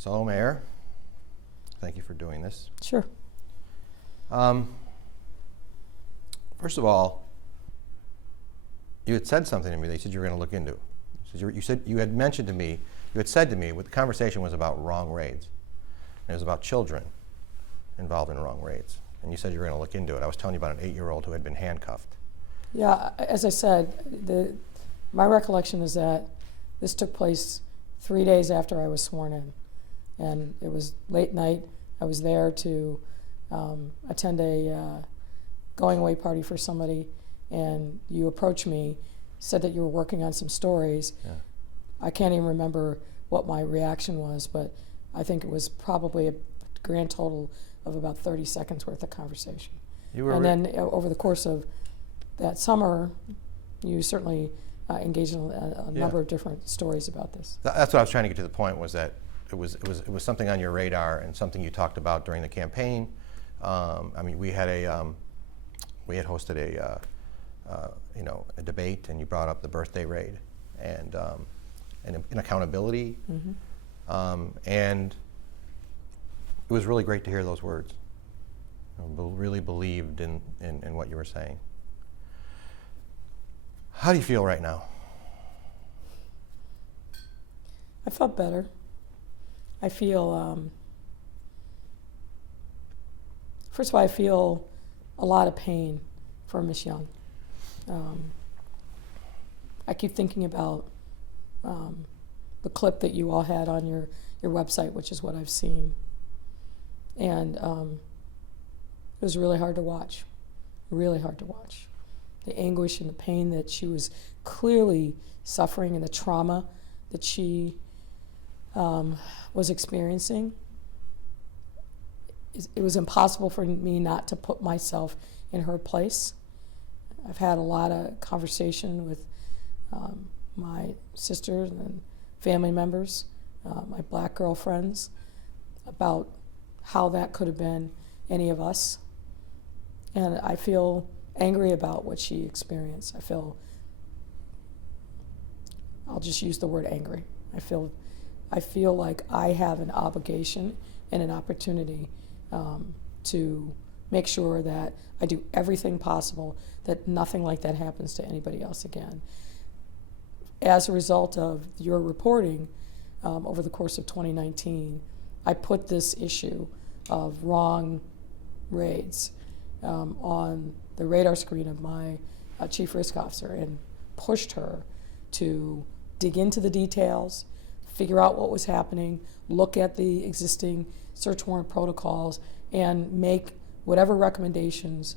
So, Mayor, thank you for doing this. Sure. First of all, you had said something to me that you said you were going to look into. You said you had mentioned to me, you had said to me, what the conversation was about wrong raids. And it was about children involved in wrong raids. And you said you were going to look into it. I was telling you about an 8-year-old who had been handcuffed. Yeah, as I said, my recollection is that this took place 3 days after I was sworn in. And it was late night. I was there to attend a going away party for somebody, and you approached me, said that you were working on some stories. Yeah. I can't even remember what my reaction was, but I think it was probably a grand total of about 30 seconds worth of conversation. And then over the course of that summer, you certainly engaged in a number of different stories about this. That's what I was trying to get to the point, was that it was something on your radar and something you talked about during the campaign. I mean, we had hosted a debate, and you brought up the birthday raid and accountability. Mm-hmm. And it was really great to hear those words. I really believed in what you were saying. How do you feel right now? I felt better. I feel, first of all, I feel a lot of pain for Miss Young. I keep thinking about the clip that you all had on your website, which is what I've seen. And it was really hard to watch, really hard to watch. The anguish and the pain that she was clearly suffering and the trauma that she was experiencing. It was impossible for me not to put myself in her place. I've had a lot of conversation with my sisters and family members, my black girlfriends, about how that could have been any of us. And I feel angry about what she experienced. I'll just use the word angry. I feel like I have an obligation and an opportunity to make sure that I do everything possible that nothing like that happens to anybody else again. As a result of your reporting over the course of 2019, I put this issue of wrong raids on the radar screen of my chief risk officer and pushed her to dig into the details, figure out what was happening, look at the existing search warrant protocols, and make whatever recommendations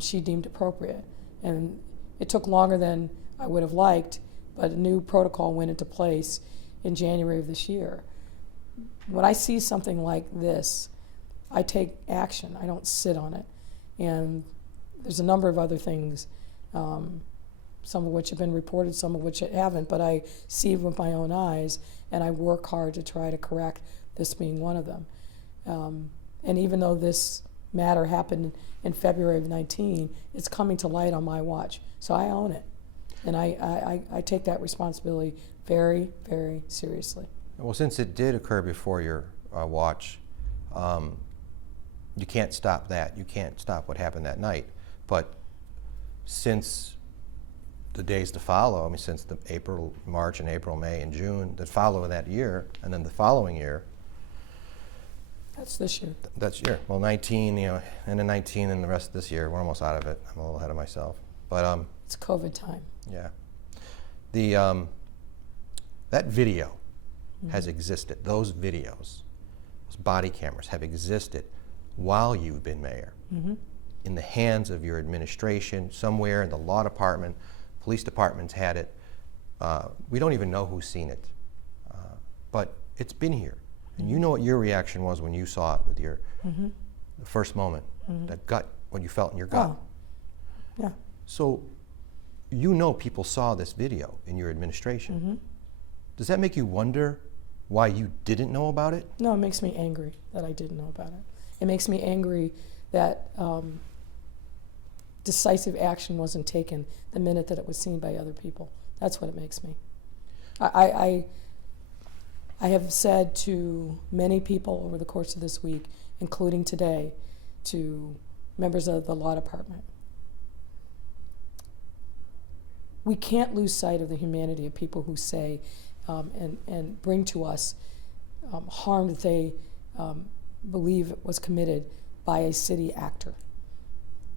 she deemed appropriate. And it took longer than I would have liked, but a new protocol went into place in January of this year. When I see something like this, I take action. I don't sit on it. And there's a number of other things, some of which have been reported, some of which haven't, but I see with my own eyes, and I work hard to try to correct this being one of them. And even though this matter happened in February of 19, it's coming to light on my watch. So I own it. And I take that responsibility very, very seriously. Well, since it did occur before your watch, you can't stop that. You can't stop what happened that night. But since the days to follow, I mean, since the March and April, May and June that follow that year, and then the following year. That's this year. That's year. Well, 19, and then 19 and the rest of this year, we're almost out of it. I'm a little ahead of myself. But it's COVID time. Yeah. The that video has existed. Those videos, those body cameras have existed while you've been mayor, in the hands of your administration, somewhere in the law department, police departments had it. We don't even know who's seen it, but it's been here. And you know what your reaction was when you saw it with your the first moment, that gut, what you felt in your gut. Oh. Yeah. So you know people saw this video in your administration. Does that make you wonder why you didn't know about it? No, it makes me angry that I didn't know about it. It makes me angry that decisive action wasn't taken the minute that it was seen by other people. That's what it makes me. I I have said to many people over the course of this week, including today, to members of the law department, we can't lose sight of the humanity of people who say and bring to us harm that they believe was committed by a city actor,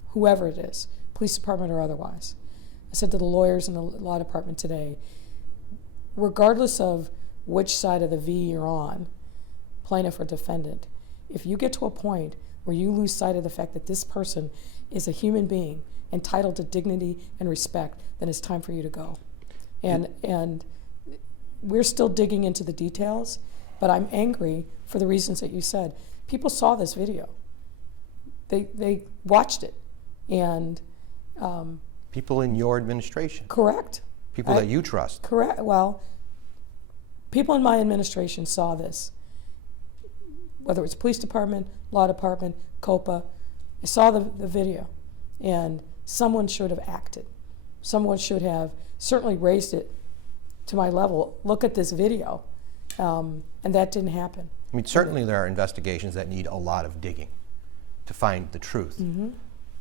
whoever it is, police department or otherwise. I said to the lawyers in the law department today, regardless of which side of the V you're on, plaintiff or defendant, if you get to a point where you lose sight of the fact that this person is a human being entitled to dignity and respect, then it's time for you to go. And we're still digging into the details, but I'm angry for the reasons that you said. People saw this video. They watched it. And people in your administration. Correct. People that you trust. Correct. Well, people in my administration saw this, whether it's police department, law department, COPA. I saw the video, and someone should have acted. Someone should have certainly raised it to my level. Look at this video. And that didn't happen. I mean, certainly there are investigations that need a lot of digging to find the truth. Mm-hmm.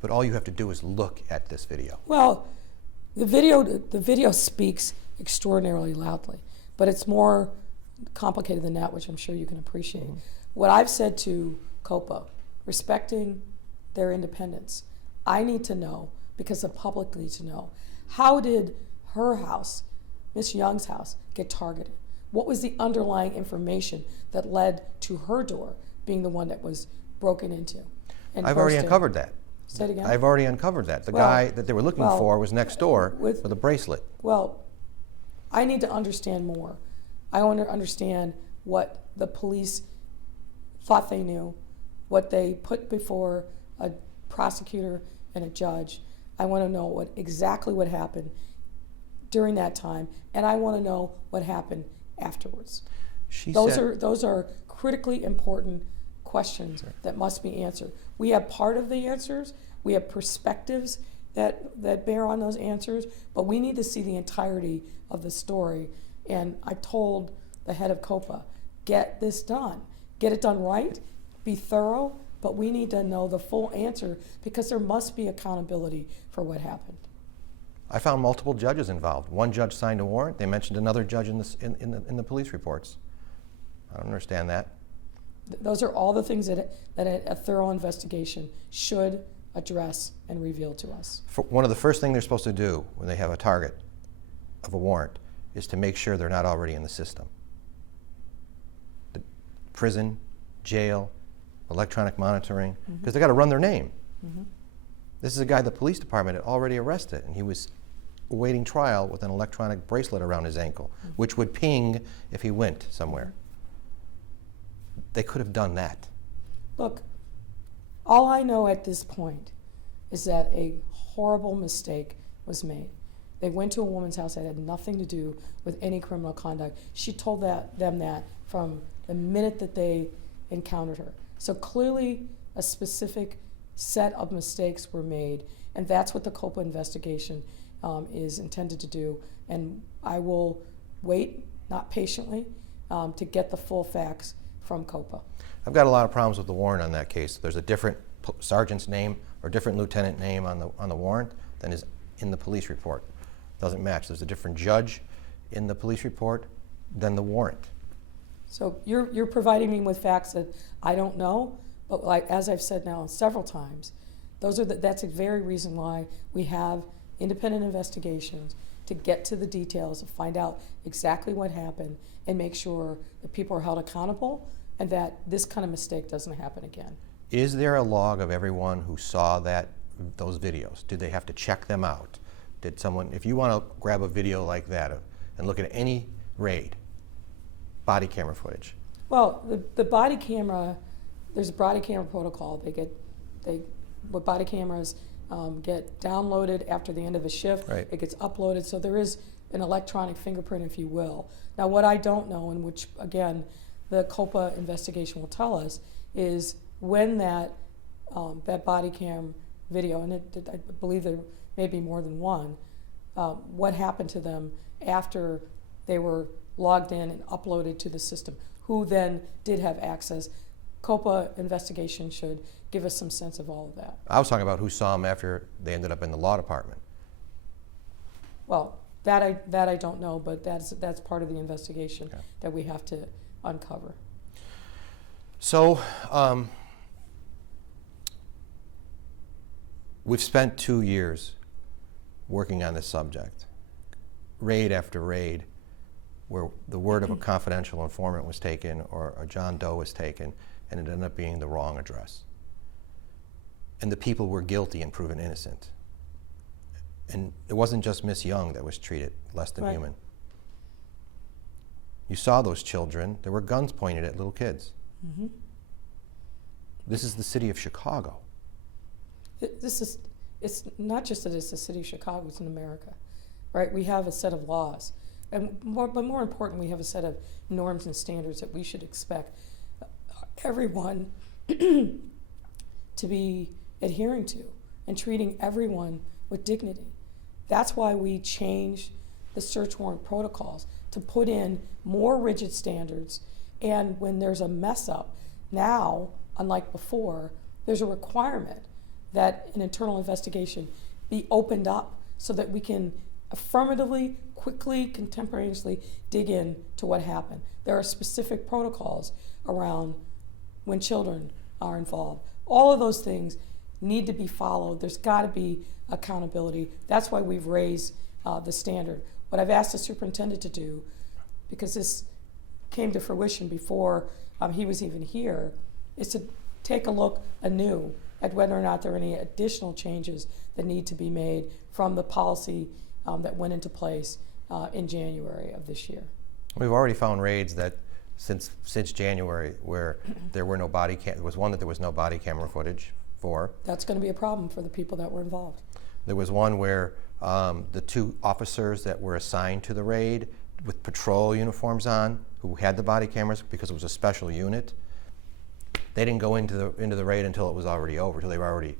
But all you have to do is look at this video. Well, the video speaks extraordinarily loudly, but it's more complicated than that, which I'm sure you can appreciate. Mm-hmm. What I've said to COPA, respecting their independence, I need to know, because the public needs to know, how did her house, Miss Young's house, get targeted? What was the underlying information that led to her door being the one that was broken into? And I've already uncovered that. Say it again? I've already uncovered that. The guy that they were looking for was next door with a bracelet. Well, I need to understand more. I want to understand what the police thought they knew, what they put before a prosecutor and a judge. I want to know exactly what happened during that time, and I want to know what happened afterwards. Those are critically important questions that must be answered. We have part of the answers. We have perspectives that bear on those answers, but we need to see the entirety of the story. And I told the head of COPA, get this done. Get it done right, be thorough, but we need to know the full answer because there must be accountability for what happened. I found multiple judges involved. One judge signed a warrant. They mentioned another judge in the police reports. I don't understand that. Those are all the things that a thorough investigation should address and reveal to us. One of the first things they're supposed to do when they have a target of a warrant is to make sure they're not already in the system. The prison, jail, electronic monitoring, because they got to run their name. Mm-hmm. This is a guy the police department had already arrested, and he was awaiting trial with an electronic bracelet around his ankle, which would ping if he went somewhere. They could have done that. Look, all I know at this point is that a horrible mistake was made. They went to a woman's house that had nothing to do with any criminal conduct. She told them that from the minute that they encountered her. So clearly a specific set of mistakes were made, and that's what the COPA investigation is intended to do. And I will wait, not patiently, to get the full facts from COPA. I've got a lot of problems with the warrant on that case. There's a different sergeant's name or different lieutenant name on the warrant than is in the police report. Doesn't match. There's a different judge in the police report than the warrant. So you're providing me with facts that I don't know, but like as I've said now several times, that's a very reason why we have independent investigations to get to the details and find out exactly what happened and make sure that people are held accountable and that this kind of mistake doesn't happen again. Is there a log of everyone who saw those videos? Did they have to check them out? Did someone, if you want to grab a video like that and look at any raid, body camera footage? Well, the body camera, there's a body camera protocol. What body cameras get downloaded after the end of a shift. Right. It gets uploaded, so there is an electronic fingerprint, if you will. Now, what I don't know, and which again, the COPA investigation will tell us, is when that body cam video, and I believe there may be more than one, what happened to them after they were logged in and uploaded to the system, who then did have access. COPA investigation should give us some sense of all of that. I was talking about who saw them after they ended up in the law department. Well, that I don't know, but that's part of the investigation Okay. that we have to uncover. So we've spent 2 years working on this subject, raid after raid, where the word of a confidential informant was taken or a John Doe was taken, and it ended up being the wrong address. And the people were guilty and proven innocent. And it wasn't just Miss Young that was treated less than Right. human. You saw those children. There were guns pointed at little kids. Mm-hmm. This is the city of Chicago. It's not just that it's the city of Chicago, it's in America, right? We have a set of laws. But more important, we have a set of norms and standards that we should expect everyone to be adhering to and treating everyone with dignity. That's why we changed the search warrant protocols to put in more rigid standards. And when there's a mess up, now, unlike before, there's a requirement that an internal investigation be opened up so that we can affirmatively, quickly, contemporaneously dig in to what happened. There are specific protocols around when children are involved. All of those things need to be followed. There's got to be accountability. That's why we've raised the standard. What I've asked the superintendent to do, because this came to fruition before he was even here, is to take a look anew at whether or not there are any additional changes that need to be made from the policy that went into place in January of this year. We've already found raids that since January where there were no body cam. There was one that there was no body camera footage for. That's going to be a problem for the people that were involved. There was one where the 2 officers that were assigned to the raid with patrol uniforms on, who had the body cameras because it was a special unit, they didn't go into the raid until it was already over, until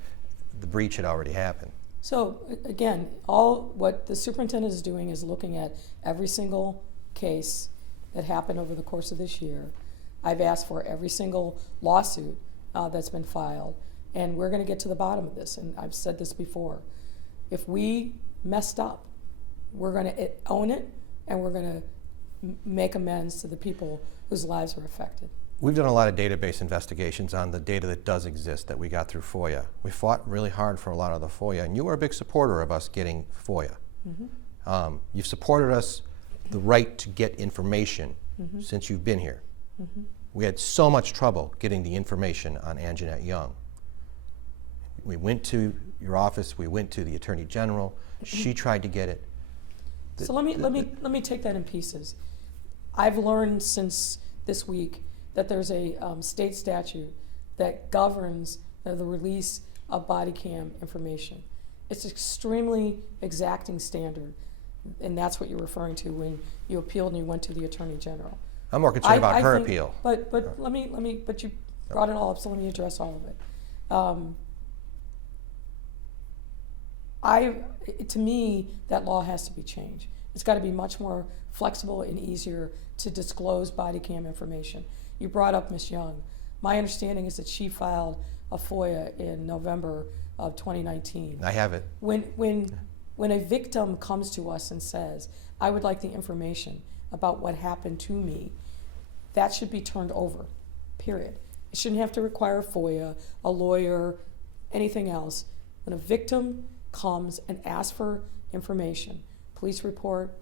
the breach had already happened. So again, all what the superintendent is doing is looking at every single case that happened over the course of this year. I've asked for every single lawsuit that's been filed, and we're going to get to the bottom of this. And I've said this before. If we messed up, we're going to own it, and we're going to make amends to the people whose lives were affected. We've done a lot of database investigations on the data that does exist that we got through FOIA. We fought really hard for a lot of the FOIA, and you were a big supporter of us getting FOIA. Mm-hmm. You've supported us the right to get information mm-hmm. since you've been here. Mm-hmm. We had so much trouble getting the information on Anjanette Young. We went to your office, we went to the Attorney General, she tried to get it. So let me take that in pieces. I've learned since this week that there's a state statute that governs the release of body cam information. It's an extremely exacting standard, and that's what you're referring to when you appealed and you went to the Attorney General. I'm more concerned about her think, appeal. But you brought it all up, so let me address all of it. To me, that law has to be changed. It's got to be much more flexible and easier to disclose body cam information. You brought up Ms. Young. My understanding is that she filed a FOIA in November of 2019. I have it. When a victim comes to us and says, I would like the information about what happened to me, that should be turned over, period. It shouldn't have to require a FOIA, a lawyer, anything else. When a victim comes and asks for information, police report,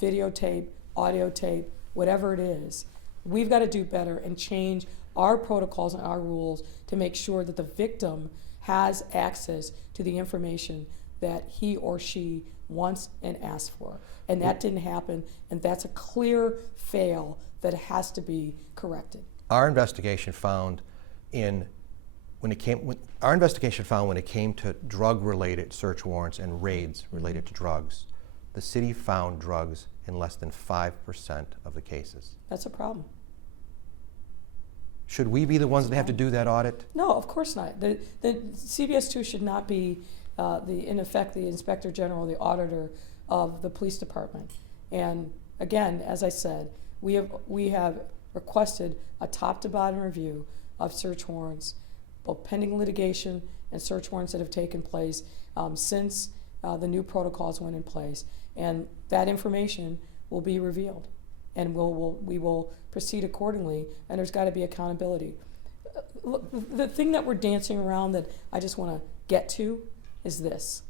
videotape, audio tape, whatever it is, we've got to do better and change our protocols and our rules to make sure that the victim has access to the information that he or she wants and asks for. And that didn't happen, and that's a clear fail that has to be corrected. Our investigation found when it came to drug-related search warrants and raids related to drugs, the city found drugs in less than 5% of the cases. That's a problem. Should we be the ones that have to do that audit? No, of course not. The CBS2 should not be, in effect, the Inspector General, the auditor of the police department. And again, as I said, we have requested a top-to-bottom review of search warrants, both pending litigation and search warrants that have taken place since the new protocols went in place, and that information will be revealed, and we will proceed accordingly, and there's got to be accountability. The thing that we're dancing around that I just want to get to is this.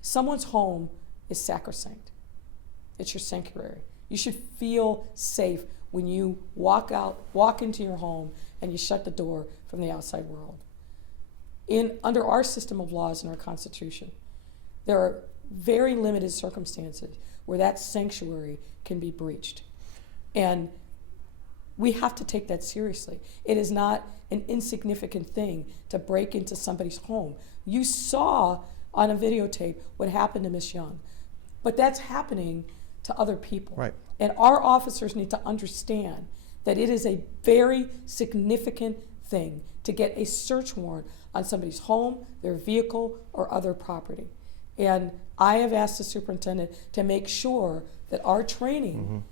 Someone's home is sacrosanct. It's your sanctuary. You should feel safe when you walk into your home and you shut the door from the outside world. Under our system of laws and our Constitution, there are very limited circumstances where that sanctuary can be breached. And we have to take that seriously. It is not an insignificant thing to break into somebody's home. You saw on a videotape what happened to Miss Young, but that's happening to other people. Right. And our officers need to understand that it is a very significant thing to get a search warrant on somebody's home, their vehicle, or other property. And I have asked the superintendent to make sure that our training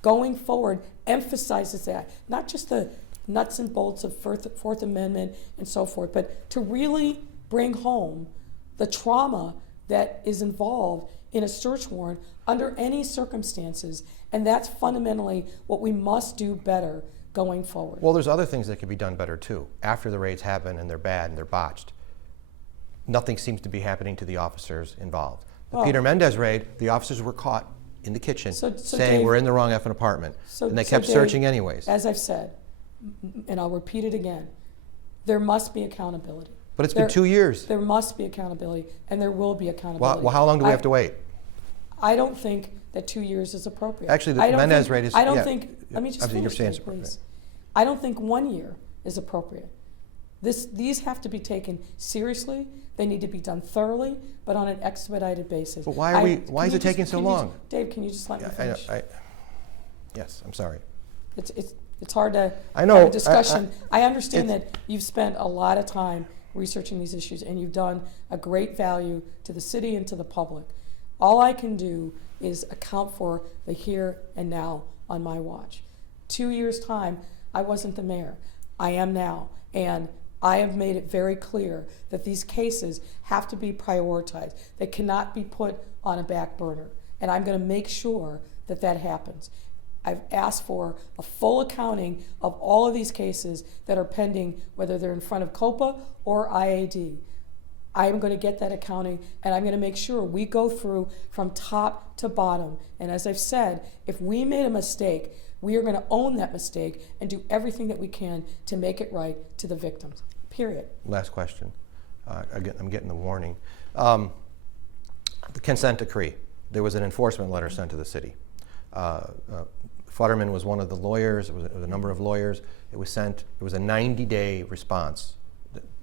going forward emphasizes that, not just the nuts and bolts of Fourth Amendment and so forth, but to really bring home the trauma that is involved in a search warrant under any circumstances. And that's fundamentally what we must do better going forward. Well, there's other things that could be done better too. After the raids happen and they're bad and they're botched, nothing seems to be happening to the officers involved. The Peter Mendez raid, the officers were caught in the kitchen saying Dave, we're in the wrong effing apartment. And they kept Dave, searching anyways. As I've said, and I'll repeat it again, there must be accountability. But it's been 2 years. There must be accountability, and there will be accountability. Well, how long do we have to wait? I don't think that 2 years is appropriate. Actually, the Mendez raid is... I don't think... Let me just finish, please. I don't think 1 year is appropriate. These have to be taken seriously. They need to be done thoroughly, but on an expedited basis. But why is it taking so long? Dave, can you just let me finish? Yes, I'm sorry. It's hard to have a discussion. I understand that you've spent a lot of time researching these issues, and you've done a great value to the city and to the public. All I can do is account for the here and now on my watch. 2 years' time, I wasn't the mayor. I am now, and I have made it very clear that these cases have to be prioritized. They cannot be put on a back burner, and I'm going to make sure that that happens. I've asked for a full accounting of all of these cases that are pending, whether they're in front of COPA or IAD. I am going to get that accounting, and I'm going to make sure we go through from top to bottom. And as I've said, if we made a mistake, we are going to own that mistake and do everything that we can to make it right to the victims, period. Last question. I'm getting the warning. The consent decree. There was an enforcement letter sent to the city. Futterman was one of the lawyers. It was a number of lawyers. It was sent. It was a 90-day response.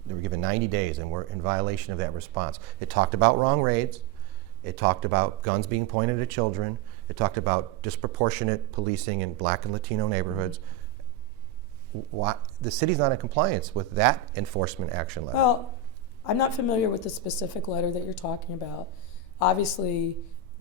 They were given 90 days, and we're in violation of that response. It talked about wrong raids. It talked about guns being pointed at children. It talked about disproportionate policing in Black and Latino neighborhoods. The city's not in compliance with that enforcement action letter. Well, I'm not familiar with the specific letter that you're talking about. Obviously,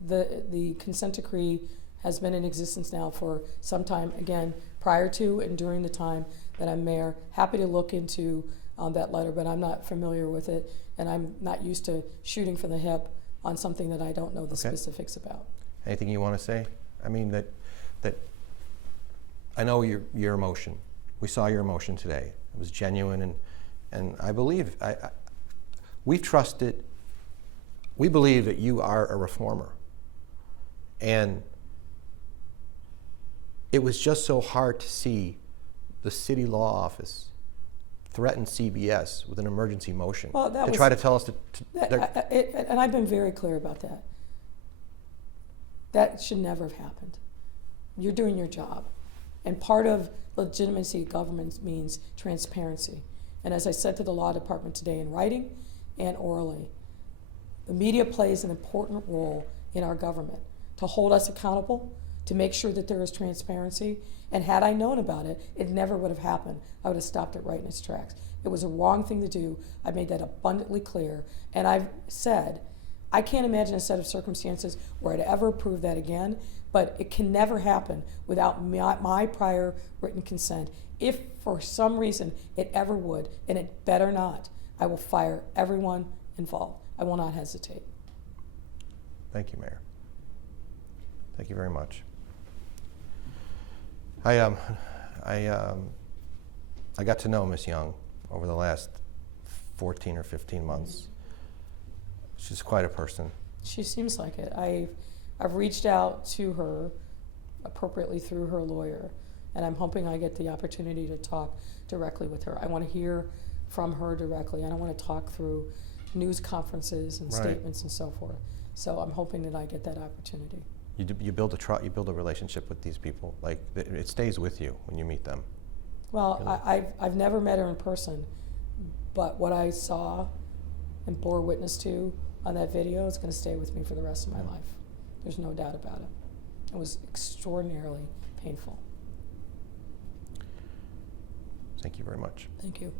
the consent decree has been in existence now for some time, again, prior to and during the time that I'm mayor. Happy to look into that letter, but I'm not familiar with it, and I'm not used to shooting from the hip on something that I don't know the specifics about. Anything you want to say? I mean, that I know your emotion. We saw your emotion today. It was genuine, and I believe, we believe that you are a reformer. And it was just so hard to see the city law office threaten CBS with an emergency motion to try to tell us and I've been very clear about that. That should never have happened. You're doing your job. And part of legitimacy of government means transparency. And as I said to the law department today in writing and orally, the media plays an important role in our government to hold us accountable, to make sure that there is transparency. And had I known about it, it never would have happened. I would have stopped it right in its tracks. It was a wrong thing to do. I made that abundantly clear. And I've said, I can't imagine a set of circumstances where I'd ever approve that again, but it can never happen without my prior written consent. If for some reason it ever would, and it better not, I will fire everyone involved. I will not hesitate. Thank you, Mayor. Thank you very much. I got to know Miss Young over the last 14 or 15 months. She's quite a person. She seems like it. I've reached out to her appropriately through her lawyer, and I'm hoping I get the opportunity to talk directly with her. I want to hear from her directly. I don't want to talk through news conferences and Right. statements and so forth. So I'm hoping that I get that opportunity. You build a relationship with these people. Like it stays with you when you meet them. Well, Really? I've never met her in person, but what I saw and bore witness to on that video is going to stay with me for the rest of my life. There's no doubt about it. It was extraordinarily painful. Thank you very much. Thank you.